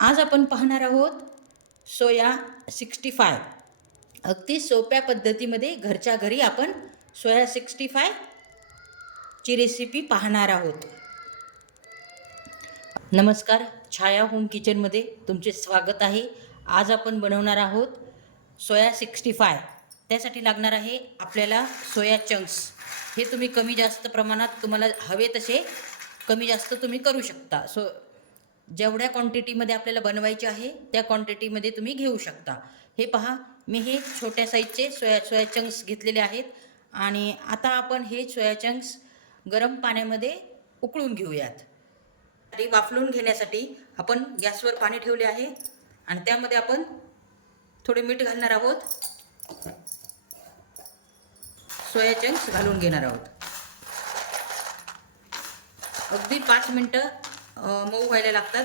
आज आपण पाहणार आहोत सोया 65. अगदी सोप्या पद्धतीमध्ये घरच्या घरी आपण सोया 65 ची रेसिपी पाहणार आहोत. नमस्कार, छाया होम किचनमध्ये तुमचे स्वागत आहे. आज आपण बनवणार आहोत सोया 65. त्यासाठी लागणार आहे आपल्याला सोया चंक्स. हे तुम्ही कमी जास्त प्रमाणात तुम्हाला हवे तसे कमी जास्त तुम्ही करू शकता. जेवढ्या क्वांटिटीमध्ये आपल्याला बनवायचे आहे त्या क्वांटिटीमध्ये तुम्ही घेऊ शकता. हे पहा, मी हे छोट्या साईजचे सोया चंक्स घेतलेले आहेत. आणि आता आपण हे सोया चंक्स गरम पाण्यामध्ये उकळून घेऊयात. वाफलून घेण्यासाठी आपण गॅसवर पाणी ठेवले आहे आणि त्यामध्ये आपण थोडे मीठ घालणार आहोत. सोया चंक्स घालून घेणार आहोत. अगदी 5 मिनटं मऊ व्हायला लागतात.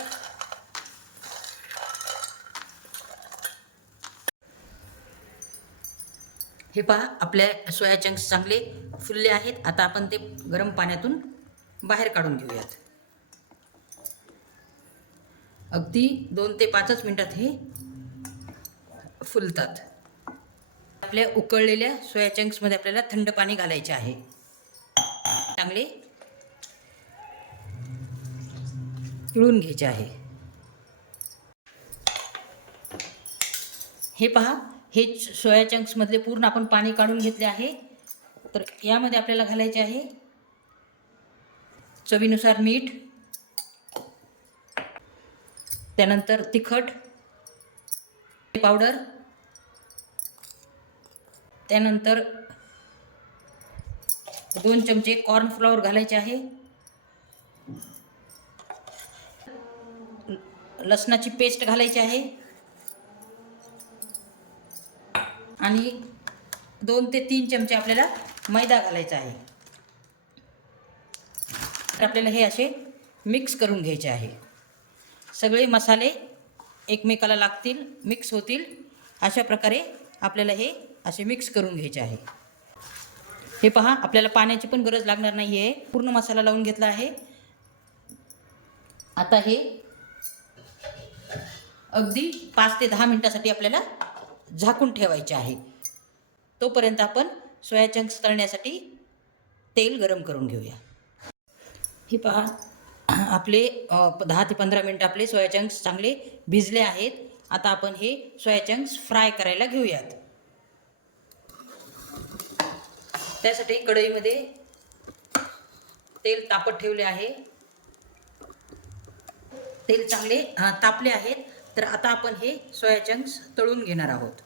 हे पहा, आपल्या सोया चंक्स चांगले फुलले आहेत. आता आपण ते गरम पाण्यातून बाहेर काढून घेऊयात. अगदी 2 ते 5 मिनिटात हे फुलतात. आपल्या उकळलेल्या सोया चंक्समध्ये आपल्याला थंड पाणी घालायचे आहे. चांगले पिळून घ्यायचे आहे. हे पहा, हे सोया चंक्समधले पूर्ण आपण पाणी काढून घेतले आहे. तर यामध्ये आपल्याला घालायचे आहे चवीनुसार मीठ, त्यानंतर तिखट पावडर, त्यानंतर 2 चमचे कॉर्नफ्लॉवर घालायचे आहे. लसणाची पेस्ट घालायची आहे आणि 2 ते 3 चमचे आपल्याला मैदा घालायचा आहे. आपल्याला हे असे मिक्स करून घ्यायचे आहे. सगळे मसाले एकमेकाला लागतील, मिक्स होतील, अशा प्रकारे आपल्याला हे असे मिक्स करून घ्यायचे आहे. हे पहा, आपल्याला पाण्याची पण गरज लागणार नाही आहे. पूर्ण मसाला लावून घेतला आहे. आता हे अगदी 5 ते 10 मिनिटासाठी आपल्याला झाकून ठेवायचे आहे. तोपर्यंत आपण सोया चंक्स तळण्यासाठी तेल गरम करून घेऊया. हे पहा, आपले 10 ते 15 मिनिटं आपले सोया चंक्स चांगले भिजले आहेत. आता आपण हे सोया चंक्स फ्राय करायला घेऊयात. त्यासाठी कढईमध्ये तेल तापत ठेवले आहे. तेल चांगले तापले आहेत. तर आता आपण हे सोया चंक्स तळून घेणार आहोत.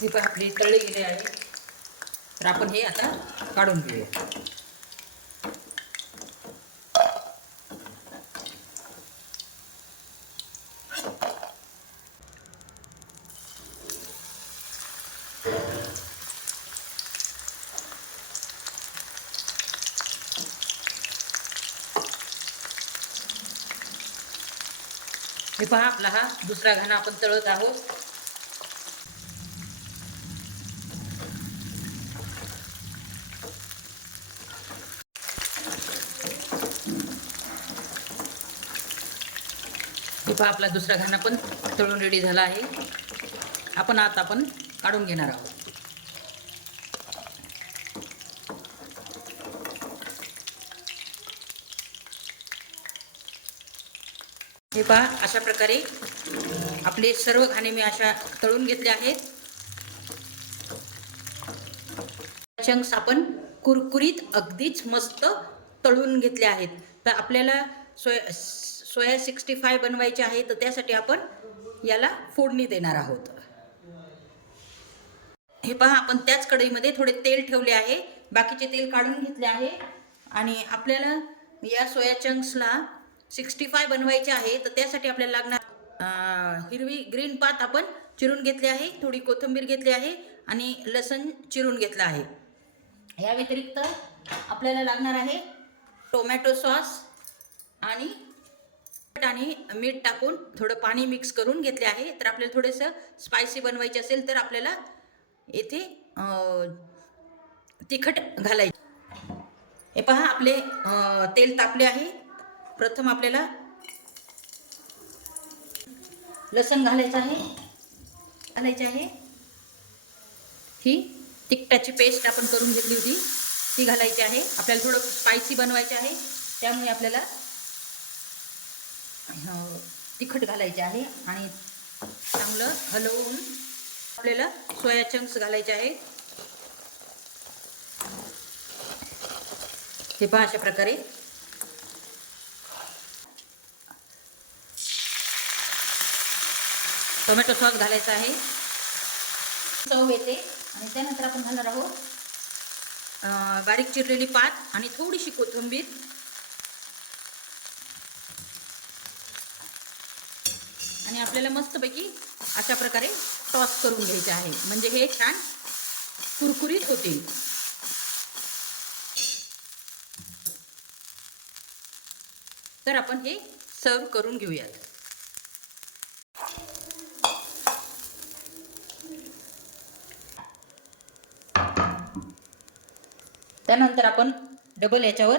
हे पण आपले तळले गेले आहे. तर आपण हे आता काढून घेऊया. हे पहा, आपला हा दुसरा घाणा आपण तळत आहोत. हे पहा, आपला दुसरा घाणा पण तळून रेडी झाला आहे. आता आपण काढून घेणार आहोत. हे पहा, अशा प्रकारे आपले सर्व घाणे मी अशा तळून घेतले आहेत. चंक्स आपण कुरकुरीत अगदीच मस्त तळून घेतले आहेत. तर आपल्याला सोया 65 बनवायचे आहे. तर त्यासाठी आपण याला फोडणी देणार आहोत. हे पहा, आपण त्याच कढईमध्ये थोडे तेल ठेवले आहे. बाकीचे तेल काढून घेतले आहे. आणि आपल्याला या सोया चंक्सला 65 बनवायचे आहे. तर त्यासाठी आपल्याला लागणार हिरवी ग्रीन पात आपण चिरून घेतली आहे, थोडी कोथिंबीर घेतली आहे आणि लसण चिरून घेतलं आहे. या व्यतिरिक्त आपल्याला लागणार आहे टोमॅटो सॉस आणि मीठ टाकून थोडं पाणी मिक्स करून घेतले आहे. तर आपल्याला थोडंसं स्पायसी बनवायचे असेल तर आपल्याला येथे तिखट घालायचे. हे पहा, आपले तेल तापले आहे. प्रथम आपल्याला लसण घालायचं आहे. ही तिखटाची पेस्ट आपण करून घेतली होती ती घालायची आहे. आपल्याला थोडं स्पायसी बनवायचे आहे, त्यामुळे आपल्याला तिखट घालायचे आहे. आणि चांगलं हलवून आपल्याला सोया चंक्स घालायचे आहेत. हे पहा, अशा प्रकारे टोमॅटो सॉस घालायचा आहे, चव येते. आणि त्यानंतर आपण घालणार आहोत बारीक चिरलेली पात आणि थोडीशी कोथिंबीर. आणि आपल्याला मस्तपैकी अशा प्रकारे टॉस करून घ्यायचे आहे, म्हणजे हे छान कुरकुरीत होतील. तर आपण हे सर्व करून घेऊयात. त्यानंतर आपण डबल याच्यावर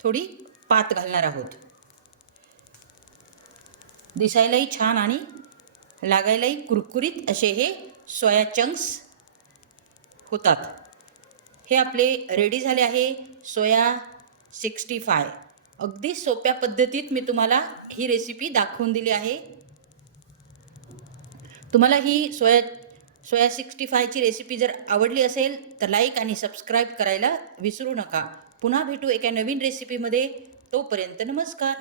थोडी पात घालणार आहोत. दिसायलाही छान आणि लागायलाही कुरकुरीत असे हे सोया चंक्स होतात. हे आपले रेडी झाले आहे सोया 65. अगदी सोप्या पद्धतीत मी तुम्हाला ही रेसिपी दाखवून दिली आहे. तुम्हाला ही सोया 65ची रेसिपी जर आवडली असेल तर लाईक आणि सबस्क्राईब करायला विसरू नका. पुन्हा भेटू एका नवीन रेसिपीमध्ये. तोपर्यंत नमस्कार.